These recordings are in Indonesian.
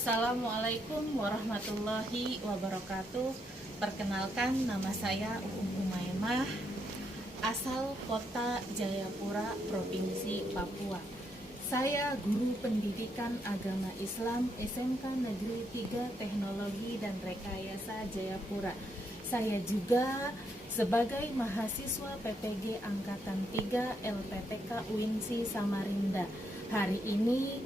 Assalamualaikum warahmatullahi wabarakatuh. Perkenalkan, nama saya Uum Humaimah, asal kota Jayapura, Provinsi Papua. Saya guru pendidikan agama Islam SMK Negeri 3 Teknologi dan Rekayasa Jayapura. Saya juga sebagai mahasiswa PPG Angkatan 3 LPTK UINSI Samarinda. Hari ini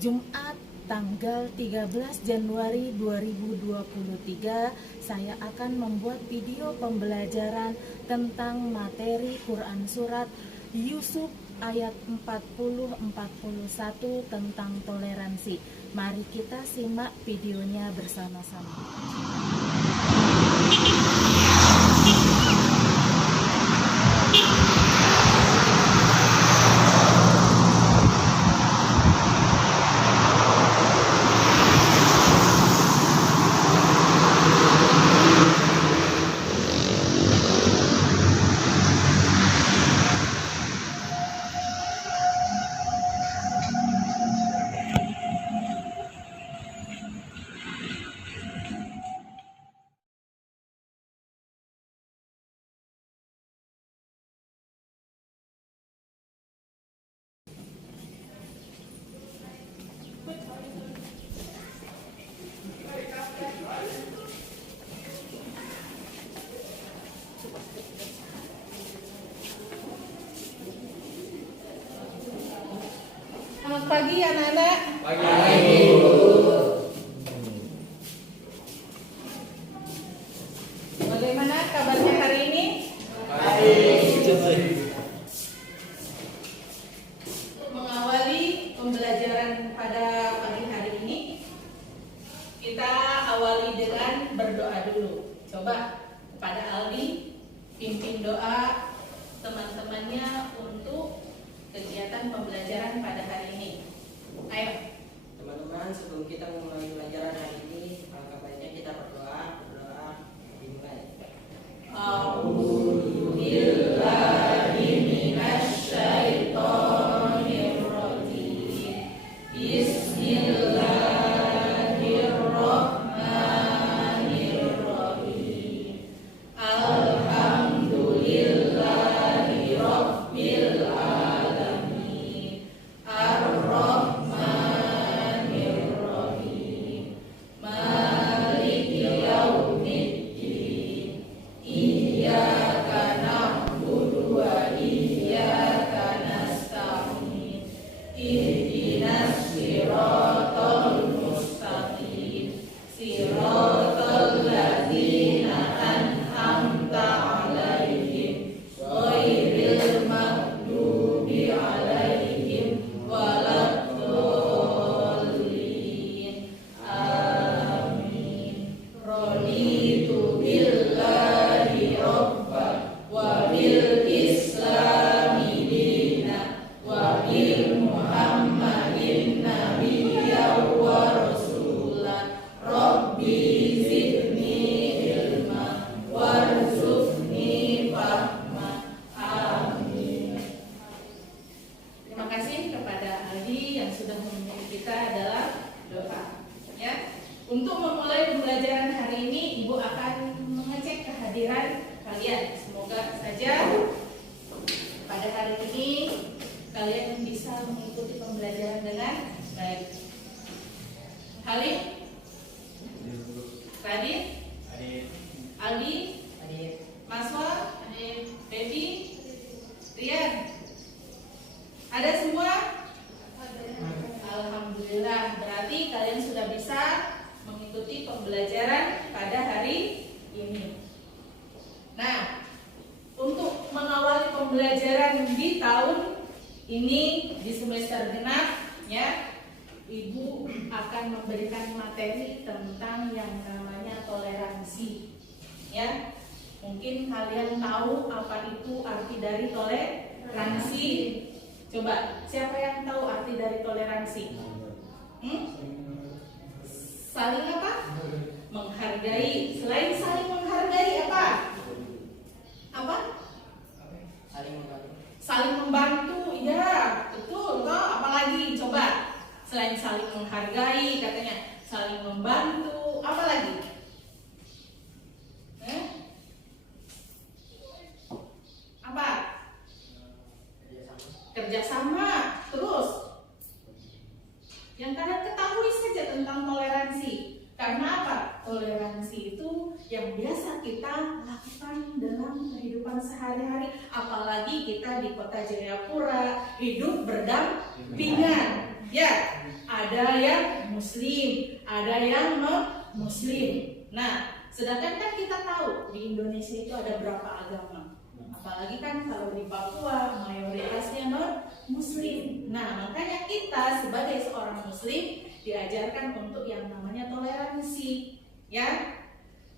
Jumat tanggal 13 Januari 2023, saya akan membuat video pembelajaran tentang materi Quran Surat Yusuf ayat 40-41 tentang toleransi. Mari kita simak videonya bersama-sama. Selamat pagi anak-anak. Pagi. Bagaimana kabarnya hari ini? Untuk mengawali pembelajaran pada pagi hari ini, kita awali dengan berdoa dulu. Coba kepada Aldi pimpin doa teman-temannya untuk kegiatan pembelajaran pada hari ini. Ayo. Teman-teman, sebelum kita memulai pelajaran hari ini, alangkah baiknya kita berdoa dimulai. A'udzubillahi minasyaitonirrajim. Bismillahirrahmanirrahim. Alhamdulillahi rabbil alamin. Ar-Rahmanir-Rahim. Maliki yaumiddin. Iyyaka na'budu wa iyyaka nasta'in. Ihdinas siratal mustaqim. Siratal ladzina an'amta 'alaihim ghairil maghdubi 'alaihim waladdallin. Amin. Raditu billahi rabban wa bil islami dina wa bil muhammadin nabiyyan wa rasulan. Rabbi zidni ilma warzuqni fahma. Amin. Terima kasih kepada Aldi yang sudah memimpin kita adalah doa. Ya, untuk memulai pembelajaran hari ini, Ibu akan mengecek kehadiran kalian. Semoga saja pada hari ini kalian bisa mengikuti pembelajaran dengan baik. Halid, Radit, Aldi, Maswa, Baby, Rian. Ada semua? Alhamdulillah, berarti kalian sudah bisa mengikuti pembelajaran pada hari ini. Nah, untuk mengawali pembelajaran di tahun ini di semester genap, ya, Ibu akan memberikan materi tentang yang namanya toleransi. Ya, mungkin kalian tahu apa itu arti dari toleransi. Coba, siapa yang tahu arti dari toleransi? Saling apa? Menghargai. Selain saling menghargai apa? Apa? Saling membantu. Ya, betul. Apalagi? Coba. Selain saling menghargai, katanya saling membantu, apa lagi? Apa? Kerjasama. Terus yang kalian ketahui saja tentang toleransi. Karena apa? Toleransi itu yang biasa kita lakukan dalam kehidupan sehari-hari. Apalagi kita di kota Jayapura hidup berdampingan. Ya, ada yang muslim, ada yang non-muslim. Nah, sedangkan kan kita tahu di Indonesia itu ada berapa agama. Apalagi kan kalau di Papua mayoritasnya non-muslim. Nah, makanya kita sebagai seorang muslim diajarkan untuk yang namanya toleransi. Ya,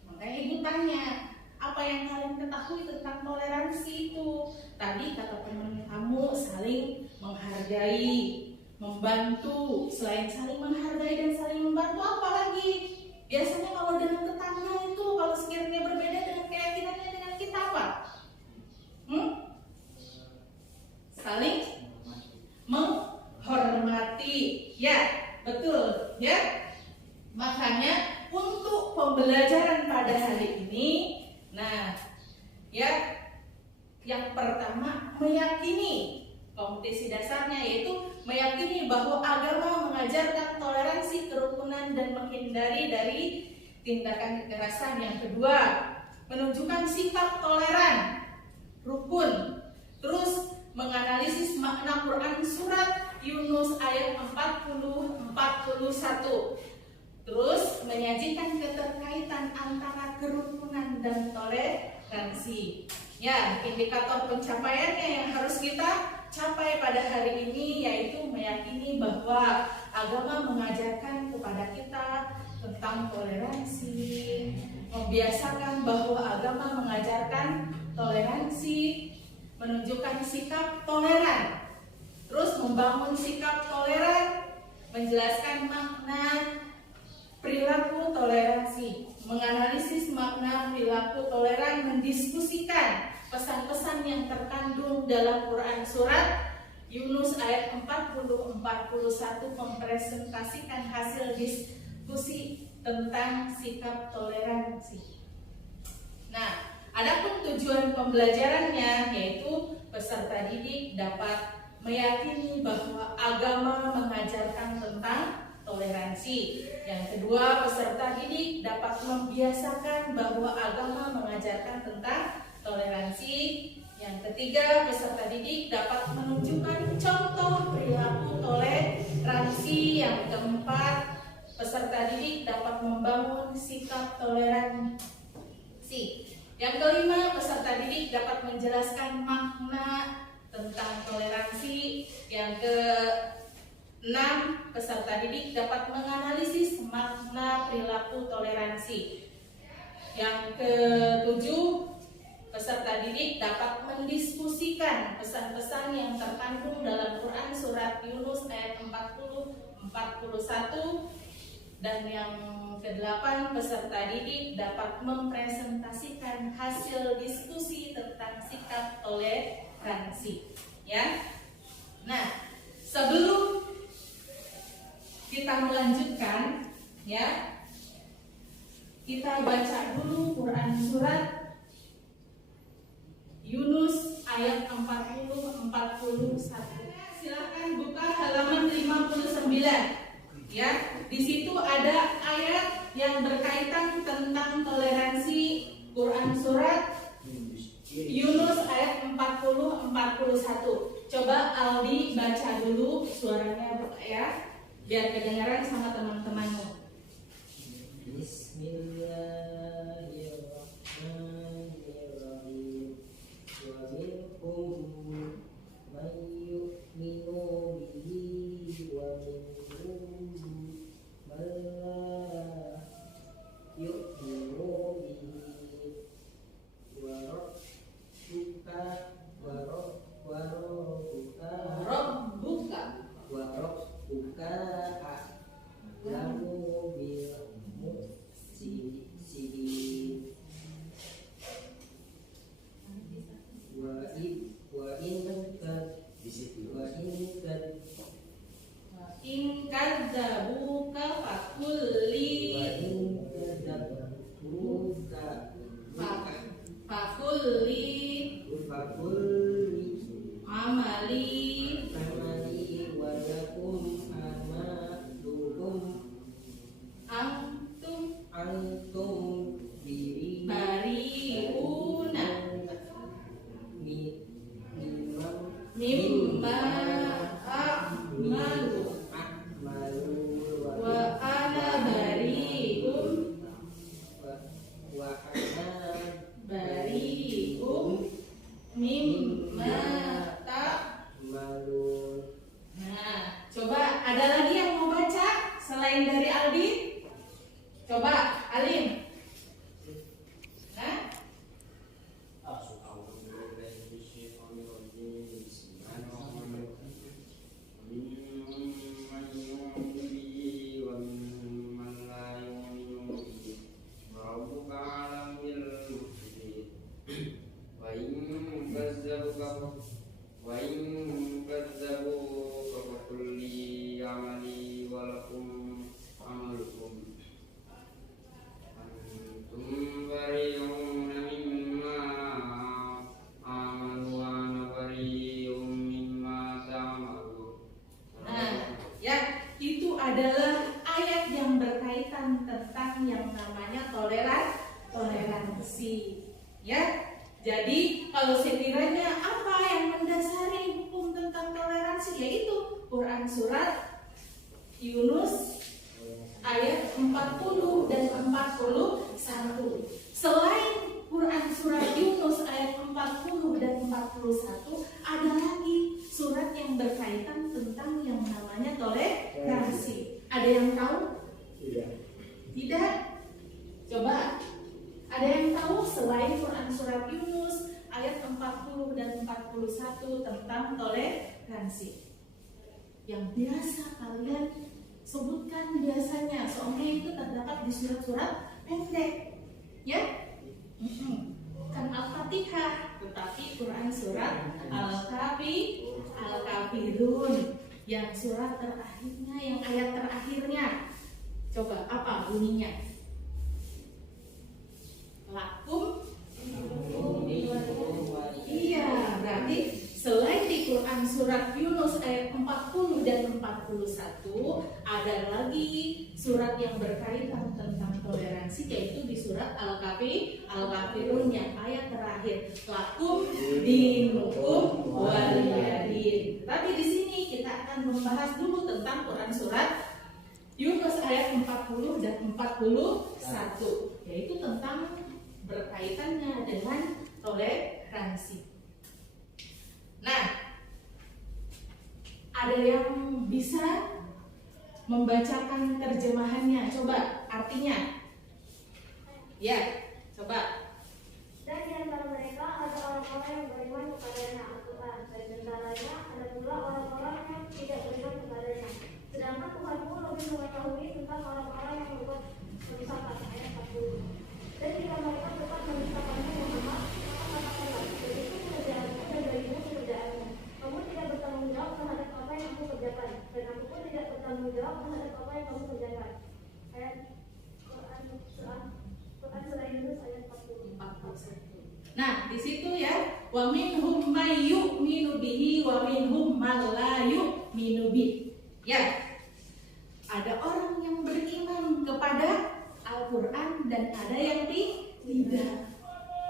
makanya ibu tanya, apa yang kalian ketahui tentang toleransi itu? Tadi kata teman kamu saling menghargai, membantu. Selain saling menghargai dan saling membantu, apa lagi? Biasanya kalau dengan tetangga itu, kalau sekiranya berbeda dengan keyakinannya dengan kita, apa? Saling menghormati. Ya, betul. Ya, makanya untuk pembelajaran pada hari ini, nah, ya, yang pertama meyakini kompetisi dasarnya, yaitu meyakini bahwa agama mengajarkan toleransi, kerukunan, dan menghindari dari tindakan kekerasan. Yang kedua, menunjukkan sikap toleran, rukun. Terus menganalisis makna Quran surat Yunus ayat 40-41. Terus menyajikan keterkaitan antara kerukunan dan toleransi. Ya, indikator pencapaiannya yang harus kita capai pada hari ini yaitu meyakini bahwa agama mengajarkan kepada kita tentang toleransi, membiasakan bahwa agama mengajarkan toleransi, menunjukkan sikap toleran, terus membangun sikap toleran, menjelaskan makna perilaku toleransi, menganalisis makna perilaku toleran, mendiskusikan pesan-pesan yang terkandung dalam Quran surat Yunus ayat 40-41, mempresentasikan hasil diskusi tentang sikap toleransi. Nah, adapun tujuan pembelajarannya yaitu peserta didik dapat meyakini bahwa agama mengajarkan tentang toleransi. Yang kedua, peserta didik dapat membiasakan bahwa agama mengajarkan tentang toleransi. Yang ketiga, peserta didik dapat menunjukkan contoh perilaku toleransi. Yang keempat, peserta didik dapat membangun sikap toleransi. Yang kelima, peserta didik dapat menjelaskan makna tentang toleransi. Yang keenam, peserta didik dapat menganalisis makna perilaku toleransi. Yang ketujuh, peserta didik dapat mendiskusikan pesan-pesan yang terkandung dalam Quran surat Yunus ayat 40-41. Dan yang kedelapan, peserta didik dapat mempresentasikan hasil diskusi tentang sikap toleransi. Ya. Nah, sebelum kita melanjutkan, ya, kita baca dulu Quran surat Yunus ayat 40-41. Silakan buka halaman 59. Ya, di situ ada ayat yang berkaitan tentang toleransi. Quran surat Yunus ayat 40-41. Coba Aldi baca dulu suaranya ya, biar kedengaran sama teman-temanmu. Bismillahirrahmanirrahim. Wa minhum man yu'minu bihi wa minhum man la yu'minu bihi. Wa rabbuka a'lamu tentang yang namanya toleransi. Ya, jadi kalau sekiranya apa yang mendasari hukum tentang toleransi, yaitu Quran surat Yunus ayat 40 dan 41. Selain Quran surat Yunus ayat 40 dan 41, ada lagi surat yang berkaitan tentang yang namanya toleransi. Ada yang tahu? Tidak. Tidak? Coba. Ada yang tahu selain Quran surat Yunus ayat 40 dan 41 tentang toleransi? Yang biasa kalian sebutkan biasanya, soalnya itu terdapat di surat-surat pendek, ya? Bukan Al-Fatihah, tetapi Quran surat Al-Kafirun, yang surat terakhirnya, yang ayat terakhirnya. Coba apa bunyinya? Lakum. Iya, berarti selain di Quran surat Yunus ayat 40 dan 41, ada lagi surat yang berkaitan tentang toleransi, yaitu di surat Al-Kafirun yang ayat terakhir, lakum dinukum waliyadin. Tapi di sini kita akan membahas dulu tentang Quran surat Yunus ayat 40 dan 41, yaitu tentang berkaitannya dengan toleransi. Nah, ada yang bisa membacakan terjemahannya? Coba artinya. Ya, coba. Dan di antara mereka ada orang-orang yang beriman kepadanya Al-Quran, dan di antaranya ada pula orang-orang yang tidak beriman kepadanya. Sedangkan Tuhanmu lebih mengetahui tentang orang-orang yang berbuat kerusakan. Ayat 40. Dan jika mereka tetap mendustakanmu Muhammad, maka katakanlah, begitu pekerjaanmu dan bagimu pekerjaanmu. Kamu tidak bertanggung jawab terhadap apa yang kamu kerjakan, dan aku pun tidak bertanggung jawab terhadap apa yang kamu kerjakan. Ayat Quran surah Yunus ayat 40. Nah, di situ ya, wa minhum may yu'minu bihi wa minhum man la yu'minu bihi. Ya. Ada orang yang beriman kepada Al-Quran dan ada yang tidak.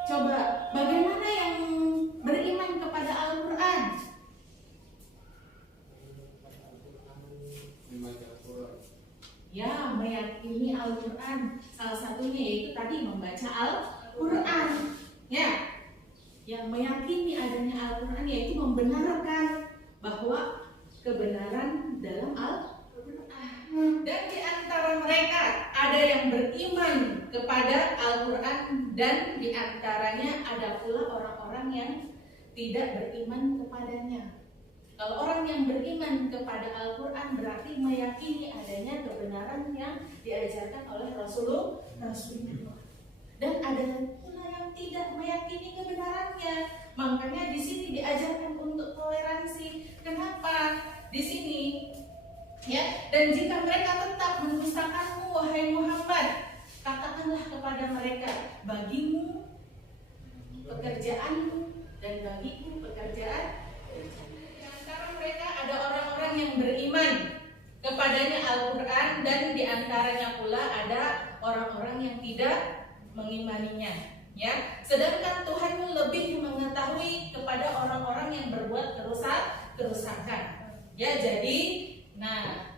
Coba, bagaimana yang beriman kepada Al-Quran? Ya, meyakini Al-Quran. Salah satunya yaitu tadi membaca Al-Quran. Ya, yang meyakini adanya Al-Quran yaitu membenarkan bahwa kebenaran dalam Al-Quran. Dan di antara mereka ada yang beriman kepada Al-Quran, dan di antaranya ada pula orang-orang yang tidak beriman kepadanya. Kalau orang yang beriman kepada Al-Quran berarti meyakini adanya kebenaran yang diajarkan oleh Rasulullah. Dan ada pula yang tidak meyakini kebenarannya. Makanya di sini diajarkan untuk toleransi. Kenapa? Di sini ya, dan jika mereka tetap mendustakanmu wahai Muhammad, katakanlah kepada mereka, bagimu pekerjaanmu dan bagiku pekerjaan. Di antara mereka ada orang-orang yang beriman kepadanya Al-Quran, dan di antaranya pula ada orang-orang yang tidak mengimaninya. Ya, sedangkan Tuhanmu lebih mengetahui kepada orang-orang yang berbuat kerusakan. Ya, jadi nah,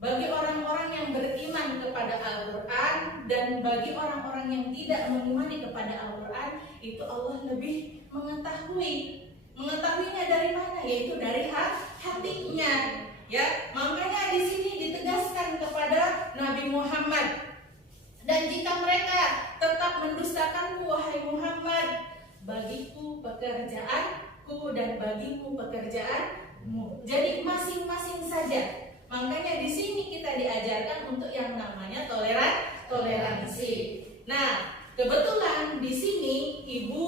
bagi orang-orang yang beriman kepada Al-Quran dan bagi orang-orang yang tidak mengimani kepada Al-Quran, itu Allah lebih mengetahui. Mengetahuinya dari mana? Yaitu dari hatinya. Ya, makanya di sini ditegaskan kepada Nabi Muhammad. Dan jika mereka tetap mendustakanmu wahai Muhammad, bagiku pekerjaanku dan bagimu pekerjaanmu. Jadi masing-masing saja. Makanya di sini kita diajarkan untuk yang namanya toleransi. Nah, kebetulan di sini Ibu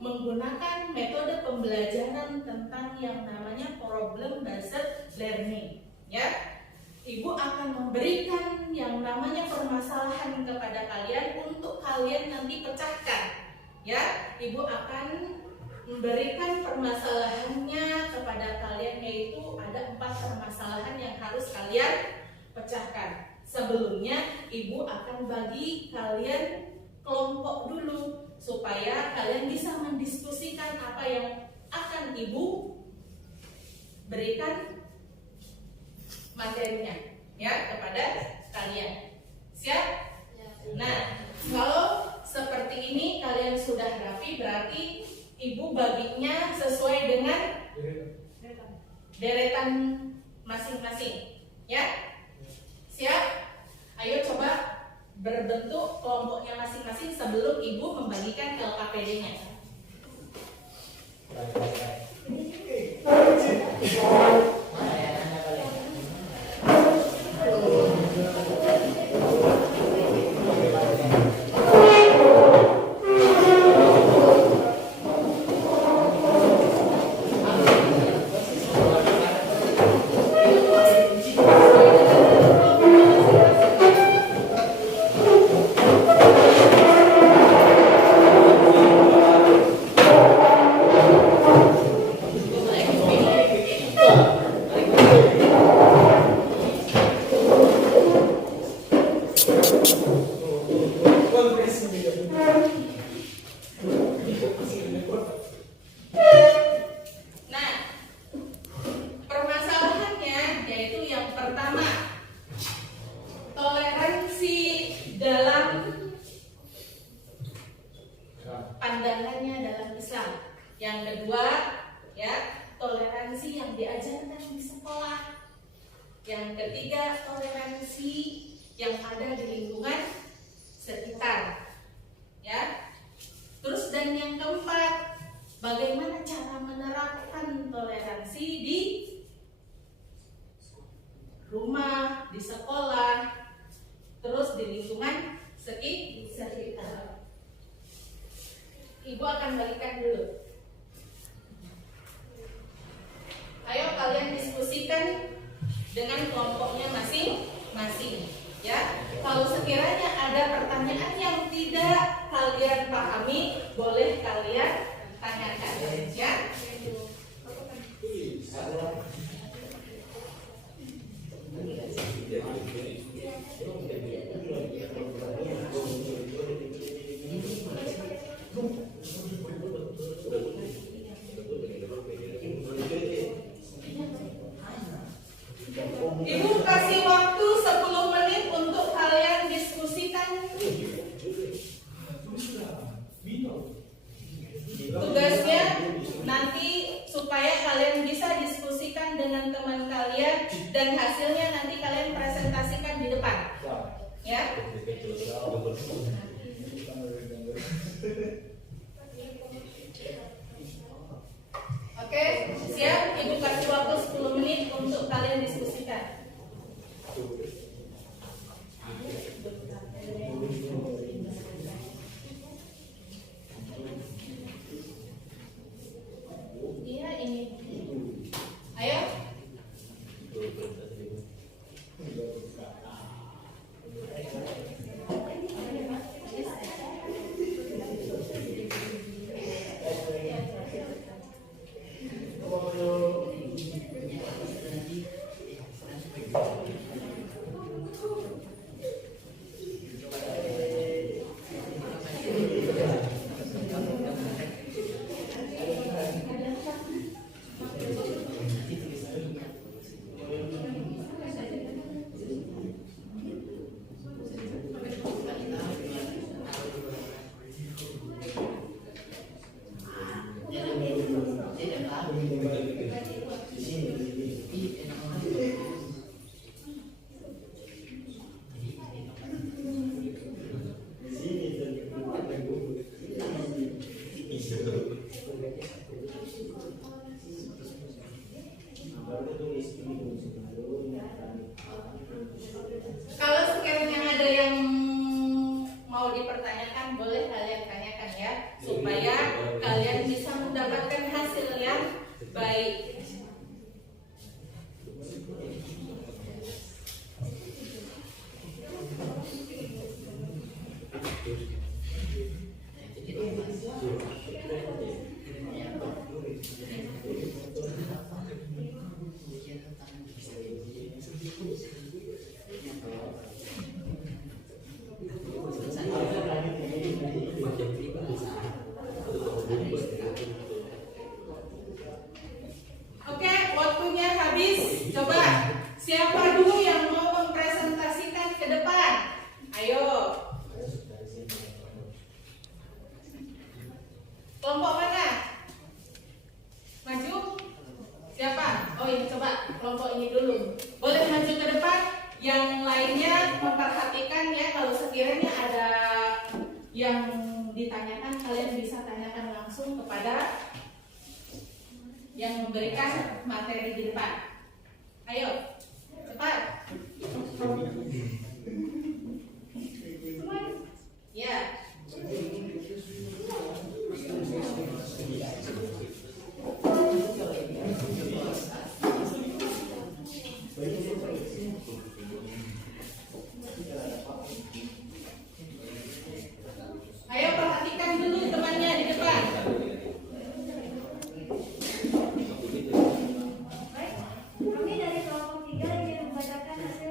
menggunakan metode pembelajaran tentang yang namanya problem based learning. Ya, Ibu akan memberikan yang namanya permasalahan kepada kalian untuk kalian nanti pecahkan. Ya, Ibu akan memberikan permasalahannya kepada kalian, yaitu ada 4 permasalahan yang harus kalian pecahkan. sebelumnya ibu akan bagi kalian kelompok dulu supaya kalian bisa mendiskusikan apa yang akan ibu berikan materinya ya kepada kalian. Siap? Nah, kalau seperti ini kalian sudah rapi, berarti ibu baginya sesuai dengan deretan masing-masing ya. Siap? Ayo coba berbentuk kelompoknya masing-masing sebelum ibu membagikan LKPD-nya. Nah, permasalahannya yaitu yang pertama, toleransi dalam pandangannya dalam Islam. Yang kedua, ya, toleransi yang diajarkan di sekolah. Yang ketiga, toleransi yang ada di lingkungan sekitar. Ya. Terus dan yang keempat, bagaimana cara menerapkan toleransi di rumah, di sekolah, terus di lingkungan sekitar. Ibu akan balikan dulu. Ayo kalian diskusikan dengan kelompoknya masing-masing. Ya, kalau sekiranya ada pertanyaan yang tidak kalian pahami, boleh kalian tanyakan. Ya. Ibu kasih waktu 10 menit untuk kalian diskusikan. Tugasnya nanti supaya kalian bisa diskusikan dengan teman kalian dan hasilnya nanti kalian presentasikan di depan. Ya. Oke, siap? Ibu kasih waktu 10 menit untuk kalian diskusikan. Iya, ini. Ayo. Kalau sekiranya ada yang mau dipertanyakan, boleh kalian tanyakan ya, supaya kalian bisa mendapatkan hasil yang baik. yang ditanyakan kalian bisa tanyakan langsung kepada yang memberikan materi di depan. Ayo, cepat. Ya. Ayo perhatikan dulu temannya di depan. Baik, kami dari kelompok 3 ingin membacakan hasil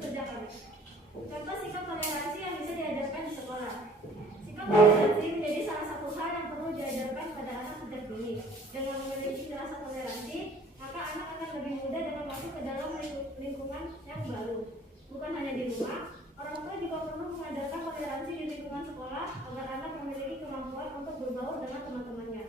kerja kami. Contoh sikap toleransi yang bisa diajarkan di sekolah. Sikap toleransi menjadi salah satu hal yang perlu diajarkan pada anak sejak dini. Dengan memiliki rasa toleransi, maka anak akan lebih mudah dalam masuk ke dalam lingkungan yang baru. Bukan hanya di rumah, orang tua juga perlu mengajarkan toleransi di lingkungan sekolah agar anak memiliki kemampuan untuk berbaur dengan teman-temannya.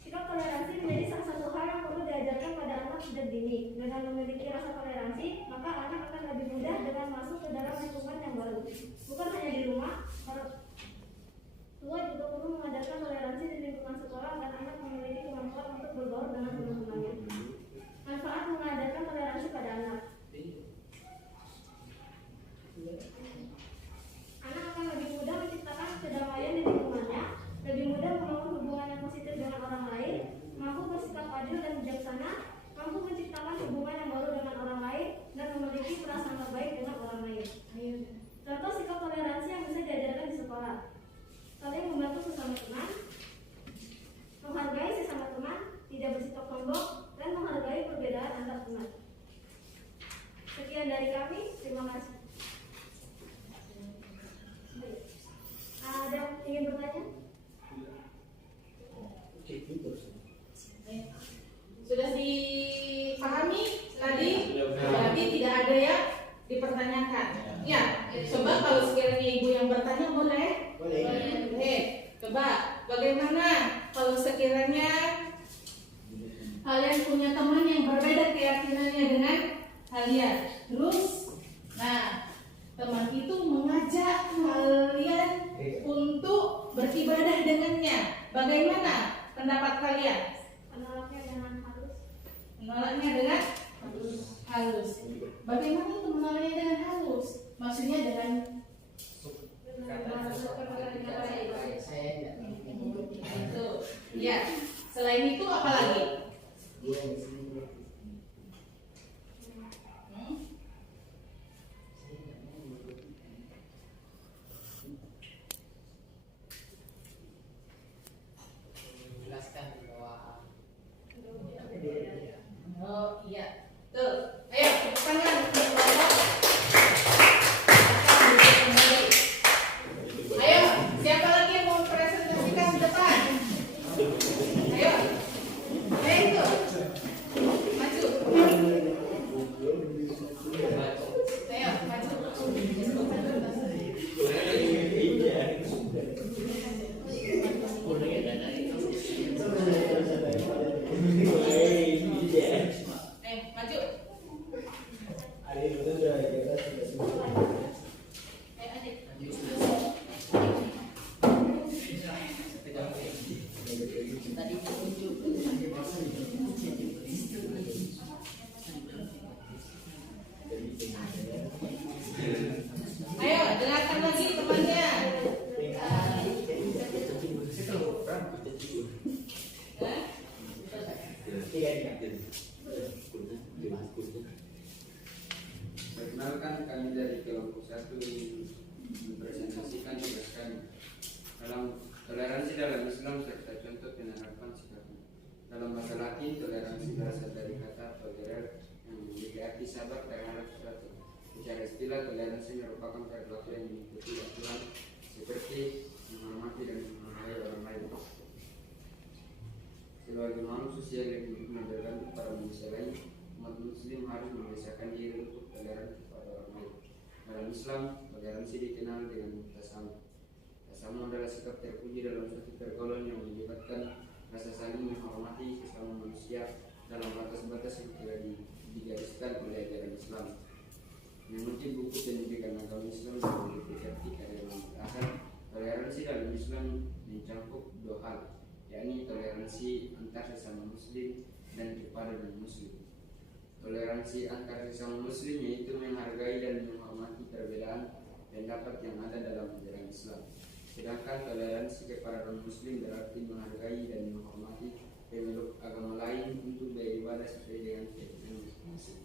Sikap toleransi menjadi salah satu hal yang perlu diajarkan pada anak sejak dini. Dengan memiliki rasa toleransi, maka anak akan lebih mudah dengan masuk ke dalam lingkungan yang baru. Bukan hanya di rumah, orang tua juga perlu mengajarkan toleransi di lingkungan sekolah agar anak memiliki kemampuan untuk berbaur dengan teman-temannya. Manfaat mengajarkan toleransi pada anak. Anak akan lebih mudah menciptakan kedamaian di lingkungannya, lebih mudah membangun hubungan yang positif dengan orang lain, mampu bersikap adil dan bijaksana, mampu menciptakan hubungan yang baru dengan orang lain, dan memiliki perasaan terbaik dengan orang lain. Contoh sikap toleransi yang bisa diajarkan di sekolah: saling membantu sesama teman, menghargai sesama teman, tidak bersikap sombong, dan menghargai perbedaan antar teman. Sekian dari kami, terima kasih. Ada yang ingin bertanya? Sudah dipahami tadi? Berarti tidak ada yang dipertanyakan. Ya, coba kalau sekiranya ibu yang bertanya boleh? Boleh. Coba, bagaimana kalau sekiranya kalian punya teman yang berbeda keyakinannya dengan kalian? Terus, nah, teman itu mengajak kalian untuk beribadah dengannya. Bagaimana pendapat kalian? Menolaknya dengan halus. Menolaknya dengan halus. Bagaimana itu menolaknya dengan halus? Maksudnya dengan itu. Ya. Selain itu apa lagi? Oh iya, tuh, ayo tepuk tangan untuk kelompok. Ayo, siapa lagi yang mau presentasikan di depan? Ayo, itu, maju. Ayo, maju. Maju. Adik. Ayo, dengarkan lagi temannya. Perkenalkan, kami dari kelompok 1 mempresentasikan tugas kami dalam toleransi dalam Islam serta contoh penerapan sikapnya. Dalam bahasa Latin, toleransi berasal dari kata tolerare yang memiliki arti sabar terhadap sesuatu. Secara istilah, toleransi merupakan perilaku yang mengikuti aturan seperti menghormati dan menghargai orang lain. Sebagai makhluk sosial yang hidup bergantung pada manusia lain, umat muslim harus membiasakan diri untuk toleran kepada orang lain. Dalam Islam, toleransi dikenal dengan tasamuh. Tasamuh adalah sikap terpuji dalam suatu pergaulan yang melibatkan rasa saling menghormati sesama manusia dalam batas-batas yang telah digariskan oleh ajaran Islam. Mengutip buku pendidikan agama Islam yang memiliki karya Imam yakni toleransi antar sesama muslim dan kepada non-muslim. Toleransi antar sesama muslim yaitu menghargai dan menghormati perbedaan pendapat yang ada dalam ajaran Islam. Sedangkan toleransi kepada non-muslim berarti menghargai dan menghormati pemeluk agama lain untuk beribadah sesuai dengan keyakinan masing-masing.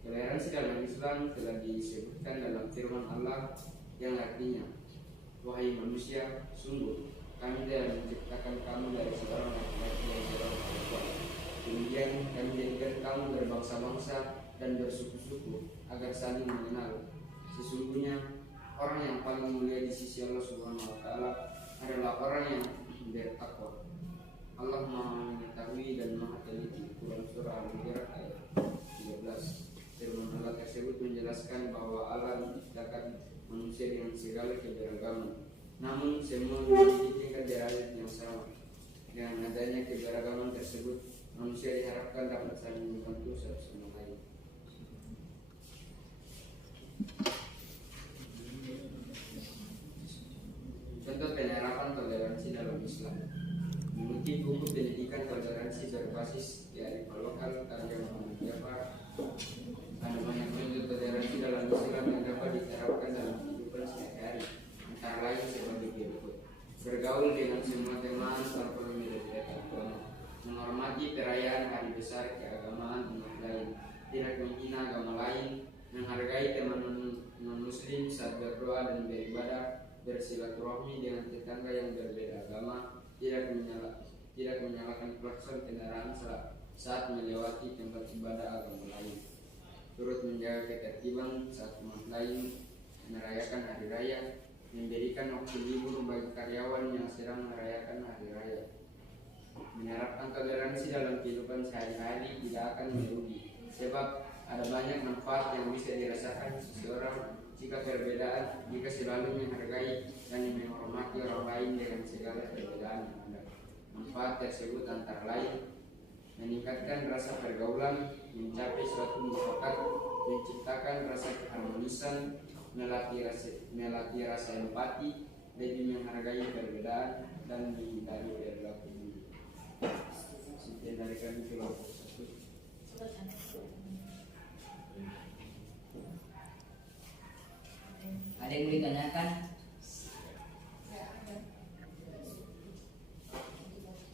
Toleransi dalam Islam telah disebutkan dalam firman Allah yang artinya, wahai manusia, sungguh kami telah menciptakan kamu dari seorang laki-laki dan seorang perempuan. Kemudian kami jadikan kamu berbangsa-bangsa dan bersuku-suku agar saling mengenal. Sesungguhnya orang yang paling mulia di sisi Allah Subhanahu wa taala adalah orang yang bertakwa. Allah Maha mengetahui dan Maha teliti. Quran surah Al-Hujurat ayat 13. Firman Allah tersebut menjelaskan bahwa Allah menciptakan manusia dengan segala keberagaman. Namun semua memiliki tingkat derajat yang sama. Dengan adanya keberagaman tersebut, manusia diharapkan dapat saling membantu satu sama lain. Contoh penerapan toleransi dalam Islam. Mengutip buku pendidikan toleransi berbasis kearifan lokal karya Muhammad Jafar, ada banyak contoh toleransi dalam Islam yang dapat diterapkan dalam kehidupan sehari-hari, antara lain sebagai berikut: bergaul dengan semua teman tanpa membeda-bedakan agama, menghormati perayaan hari besar keagamaan umat lain, tidak menghina agama lain, menghargai teman non-muslim saat berdoa dan beribadah, bersilaturahmi dengan tetangga yang berbeda agama, tidak menyalakan klakson kendaraan saat melewati tempat ibadah agama lain, turut menjaga ketertiban saat umat lain merayakan hari raya, memberikan waktu libur bagi karyawan yang sedang merayakan hari raya. Menerapkan toleransi dalam kehidupan sehari-hari tidak akan merugi, sebab ada banyak manfaat yang bisa dirasakan seseorang jika selalu menghargai dan menghormati orang lain dengan segala perbedaan yang ada. Manfaat tersebut antara lain meningkatkan rasa pergaulan, mencapai suatu mufakat, menciptakan rasa keharmonisan, melatih rasa empati, lebih menghargai perbedaan, dan menghindari perilaku buruk. Sekian dari kami kelompok 1. Ada yang boleh tanyakan?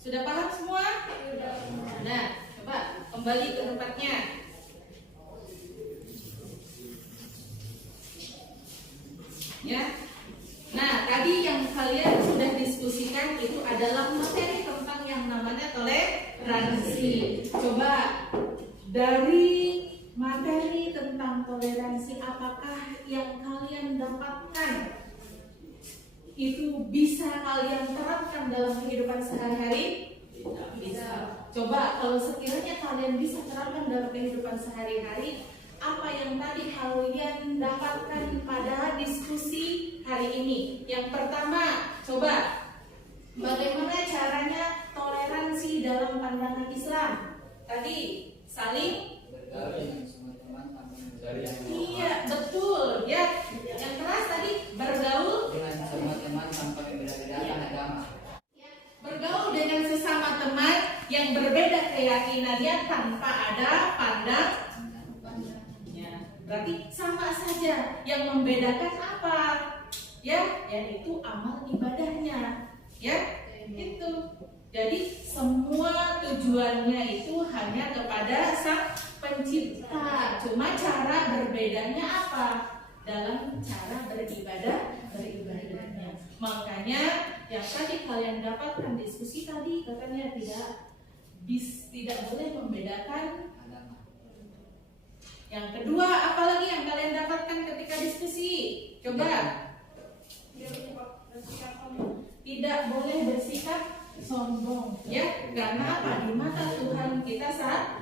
Sudah paham semua? Nah, coba kembali ke tempatnya. Ya. Nah, tadi yang kalian sudah diskusikan itu adalah materi tentang yang namanya toleransi. Coba dari materi tentang toleransi, apakah yang kalian dapatkan itu bisa kalian terapkan dalam kehidupan sehari-hari? Bisa. Coba kalau sekiranya kalian bisa terapkan dalam kehidupan sehari-hari, apa yang tadi kalian dapatkan pada diskusi hari ini? Yang pertama, coba bagaimana caranya toleransi dalam pandangan Islam? Tadi saling Bergaul dengan semua teman tanpa membeda-bedakan. Iya, betul. Ya, yang keras tadi bergaul Dengan semua teman tanpa membeda-bedakan agama. bergaul dengan sesama teman yang berbeda keyakinannya tanpa ada pandang. Ya, berarti sama saja. Yang membedakan apa? Ya, yaitu amal ibadahnya. Ya, itu. Jadi semua tujuannya itu hanya kepada Sang Pencipta. Cuma cara berbedanya apa? Dalam cara beribadahnya. Makanya yang tadi kalian dapatkan diskusi tadi katanya tidak boleh membedakan Agama. Yang kedua, apalagi yang kalian dapatkan ketika diskusi? Coba. Tidak boleh bersikap sombong, ya, karena apa? Di mata Tuhan kita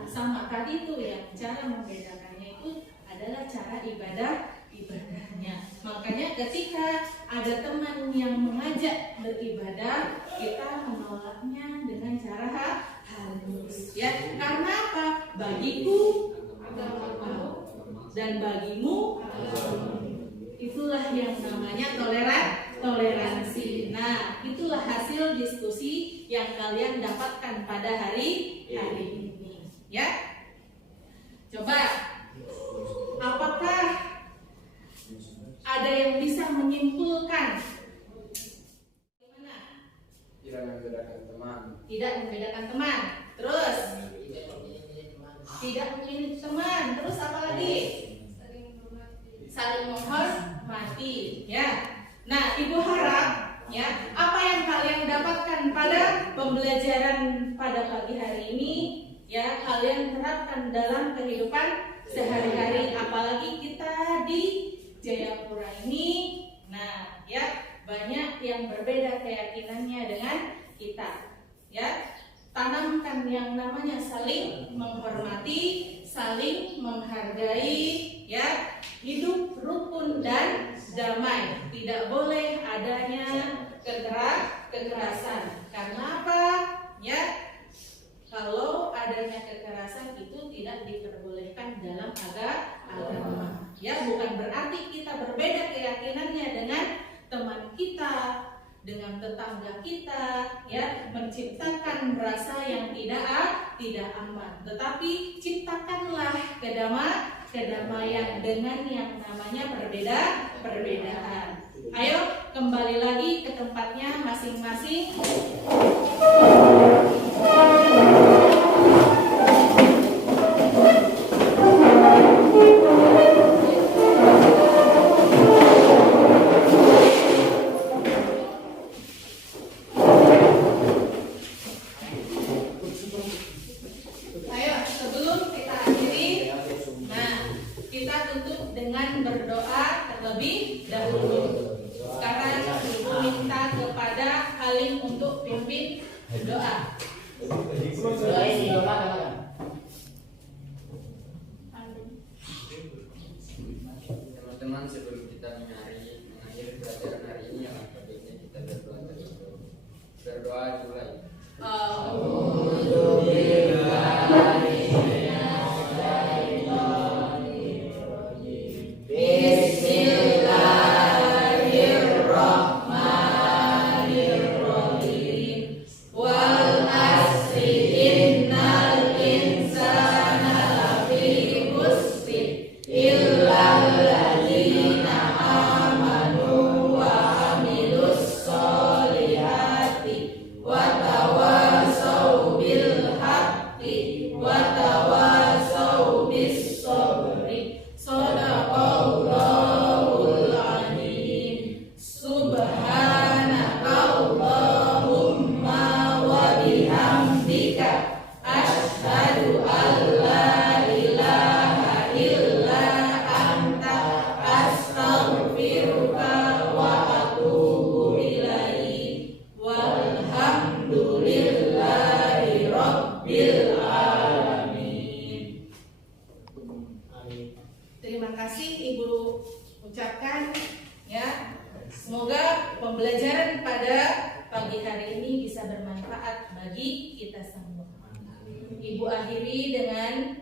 sama tadi itu ya. Cara membedakannya itu adalah cara ibadahnya. Makanya ketika ada teman yang mengajak beribadah, kita menolaknya dengan cara halus, ya. Karena apa? Bagiku agama dan bagimu itulah yang namanya toleransi. Nah, itulah hasil diskusi yang kalian dapatkan pada hari ini, ya. Coba, apakah ada yang bisa menyimpulkan? Gimana? Tidak membedakan teman. Tidak membedakan teman. Terus, tidak memilih teman. Terus apa lagi? Saling menghormati, ya. Nah, Ibu harap, ya, apa yang kalian dapatkan pada pembelajaran pada pagi hari ini, ya, kalian terapkan dalam kehidupan sehari-hari. Apalagi kita di Jayapura ini, nah, ya, banyak yang berbeda keyakinannya dengan kita, ya. Tanamkan yang namanya saling menghormati, saling menghargai, ya, hidup rukun dan damai. Tidak boleh adanya kekerasan. Karena apa? Ya, kalau adanya kekerasan itu tidak diperbolehkan dalam agama. Ya, bukan berarti kita berbeda keyakinannya dengan teman kita, dengan tetangga kita, ya, menciptakan rasa yang tidak aman. Tetapi ciptakanlah kedamaian dengan yang namanya perbedaan. Ayo kembali lagi ke tempatnya masing-masing. Ayo, sebelum kita akhiri, nah, kita tutup dengan berdoa terlebih dahulu. Sekarang Ibu minta kepada Halim untuk pimpin doa. Teman-teman, sebelum kita mengakhiri pelajaran hari ini, yang baiknya kita berdoa terlebih dahulu. Berdoa mulai. Bismillahirrahmanirrahim. Wal asri innal insana lafi khusr illal ladzina amanu wa amilus solihati wa tawasau bil haqqi wa tawasau bis sabri. Shadaqallahul azim. Subhanakallahumma wa bihamdika asyhadu an la ilaha illa anta astaghfiruka wa atubu ilaik. Walhamdulillahi rabbil alamin. Terima kasih Ibu ucapkan, ya. Semoga pembelajaran pada pagi hari ini bisa bermanfaat bagi kita semua. Ibu akhiri dengan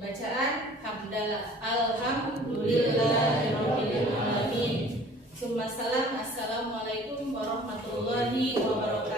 bacaan hamdalah. Alhamdulillahirabbil alamin. Summa salam. Assalamualaikum warahmatullahi wabarakatuh.